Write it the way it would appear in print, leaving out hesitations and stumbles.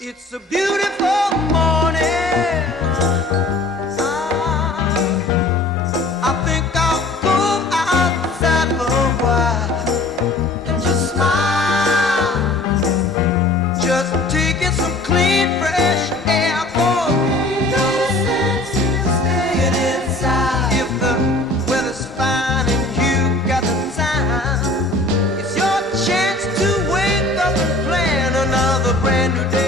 It's a beautiful morning. I think I'll go outside for a while and just smile, just taking some clean, fresh air. For no sense in staying inside. If the weather's fine and you got the time, it's your chance to wake up and plan another brand new day.